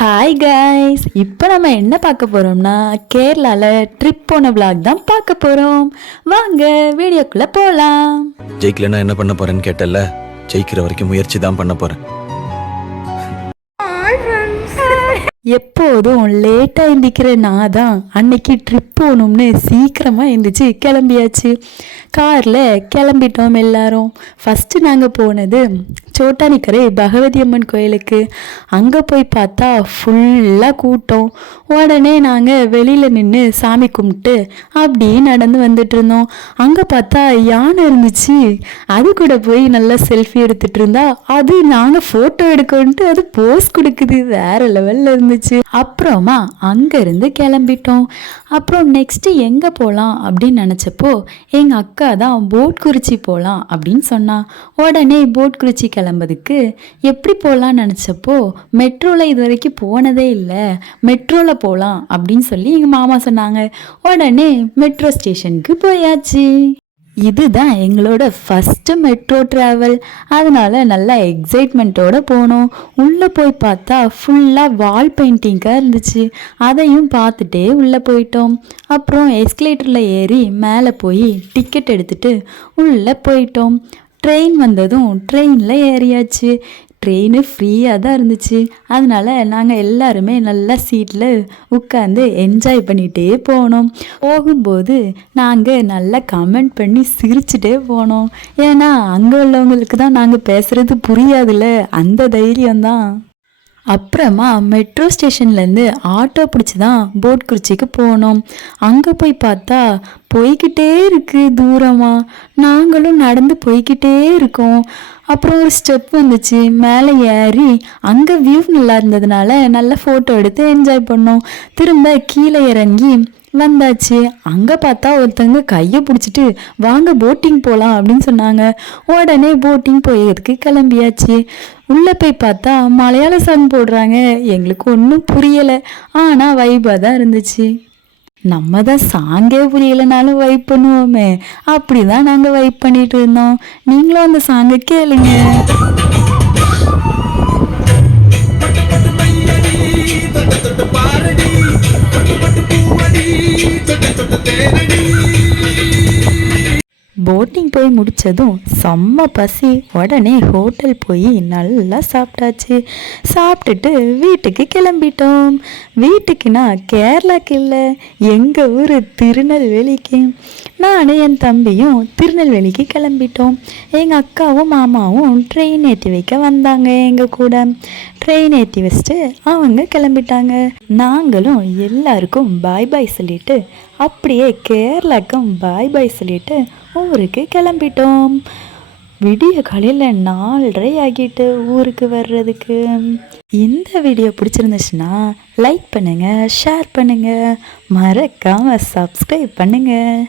Hi guys இப்போ நம்ம என்ன பார்க்க போகிறோம்னா கேரளாவில் ட்ரிப் போன vlog தான் பார்க்க போகிறோம் வாங்க வீடியோக்குள்ளே போகலாம் ஜெயிக்கலன்னா என்ன பண்ண போறேன்னு கேட்டல ஜெயிக்கிற வரைக்கும் முயற்சி தான் பண்ண போகிறேன் எப்போதும் லேட்டாக எந்திக்கிற நான் தான் அன்னைக்கு ட்ரிப் போகணும்னு சீக்கிரமாக எந்திரிச்சு கிளம்பியாச்சு. காரில் கிளம்பிட்டோம் எல்லாரும். ஃபஸ்ட்டு நாங்கள் போனது சோட்டானிக்கரை பகவதி அம்மன் கோயிலுக்கு. அங்கே போய் பார்த்தா ஃபுல்லாக கூட்டம். உடனே நாங்கள் வெளியில் நின்று சாமி கும்பிட்டு அப்படியே நடந்து வந்துட்டு இருந்தோம். அங்கே பார்த்தா யானை இருந்துச்சு. அது கூட போய் நல்லா செல்ஃபி எடுத்துகிட்டு இருந்தா அது நாங்கள் ஃபோட்டோ எடுக்கணுன்ட்டு அது போஸ் கொடுக்குது. வேறு லெவலில் இருந்துச்சு. அப்புறமா அங்கேருந்து கிளம்பிட்டோம். அப்புறம் நெக்ஸ்ட்டு எங்கே போகலாம் அப்படின்னு நினச்சப்போ எங்கள் அக்கா தான் போட் குறிச்சி போகலாம் அப்படின்னு சொன்னான் உடனே போட் குறிச்சி கிளம்புறதுக்கு எப்படி போகலான்னு நினச்சப்போ மெட்ரோவில் இது வரைக்கும் போனதே இல்லை. மெட்ரோவில் போகலாம் அப்படின்னு சொல்லி எங்கள் மாமா சொன்னாங்க. உடனே மெட்ரோ ஸ்டேஷனுக்கு போயாச்சு. இதுதான் எங்களோட ஃபஸ்ட்டு மெட்ரோ ட்ராவல் அதனால் நல்லா எக்ஸைட்மெண்ட்டோடு போனோம். உள்ளே போய் பார்த்தா ஃபுல்லாக வால் பெயிண்டிங்காக இருந்துச்சு. அதையும் பார்த்துட்டே உள்ளே போயிட்டோம். அப்புறம் எஸ்கலேட்டரில் ஏறி மேலே போய் டிக்கெட் எடுத்துட்டு உள்ளே போயிட்டோம். ட்ரெயின் வந்ததும் ட்ரெயினில் ஏறியாச்சு. ட்ரெயின் ஃப்ரீயாக தான் இருந்துச்சு. அதனால நாங்கள் எல்லாருமே நல்லா சீட்டில் உட்காந்து என்ஜாய் பண்ணிகிட்டே போனோம். போகும்போது நாங்கள் நல்லா கமெண்ட் பண்ணி சிரிச்சுட்டே போனோம். ஏன்னா அங்கே உள்ளவங்களுக்கு தான் நாங்கள் பேசுகிறது புரியாதுல்ல. அந்த தைரியம்தான். அப்புறமா மெட்ரோ ஸ்டேஷன்லேருந்து ஆட்டோ பிடிச்சி தான் போட் குறிச்சிக்கு போனோம். அங்கே போய் பார்த்தா போய்கிட்டே இருக்குது தூரமாக நாங்களும் நடந்து போய்கிட்டே இருக்கோம். அப்புறம் ஒரு ஸ்டெப் வந்துச்சு. மேலே ஏறி அங்கே வியூ நல்லா இருந்ததுனால நல்லா ஃபோட்டோ எடுத்து என்ஜாய் பண்ணோம். திரும்ப கீழே இறங்கி வந்தாச்சு. அங்கே பார்த்தா ஒருத்தவங்க கையை பிடிச்சிட்டு வாங்க போட்டிங் போகலாம் அப்படின்னு சொன்னாங்க. உடனே போட்டிங் போயதுக்கு கிளம்பியாச்சு. உள்ளே போய் பார்த்தா மலையாள சாங் போடுறாங்க. எங்களுக்கு ஒன்றும் புரியலை. ஆனால் வைபாக தான் இருந்துச்சு. நம்ம தான் சாங்கே புரியலைனாலும் வைப் பண்ணுவோமே. அப்படி தான் நாங்கள் வைப் பண்ணிட்டு இருந்தோம். நீங்களும் அந்த சாங்கை கேளுங்க. போட்டிங் போய் முடிச்சதும் செம்ம பசி. உடனே ஹோட்டல் போய் நல்லா சாப்பிட்டாச்சு. சாப்பிட்டுட்டு வீட்டுக்கு கிளம்பிட்டோம். வீட்டுக்குன்னா கேரளாக்கு இல்லை எங்கள் ஊர் திருநெல்வேலிக்கு. நான் என் தம்பியும் திருநெல்வேலிக்கு கிளம்பிட்டோம். எங்கள் அக்காவும் மாமாவும் ட்ரெயின் ஏற்றி வைக்க வந்தாங்க எங்கள் கூட. ட்ரெயின் ஏற்றி வச்சுட்டு அவங்க கிளம்பிட்டாங்க. நாங்களும் எல்லாருக்கும் பாய் பாய் சொல்லிட்டு அப்படியே கேரளாக்கும் பாய் பாய் சொல்லிட்டு ஊருக்கு கிளம்பிட்டோம். விடிய காலையில் நாலரை ஆகிட்டு ஊருக்கு வர்றதுக்கு. இந்த வீடியோ பிடிச்சிருந்துச்சுன்னா லைக் பண்ணுங்கள் ஷேர் பண்ணுங்கள் மறக்காமல் சப்ஸ்கிரைப் பண்ணுங்கள்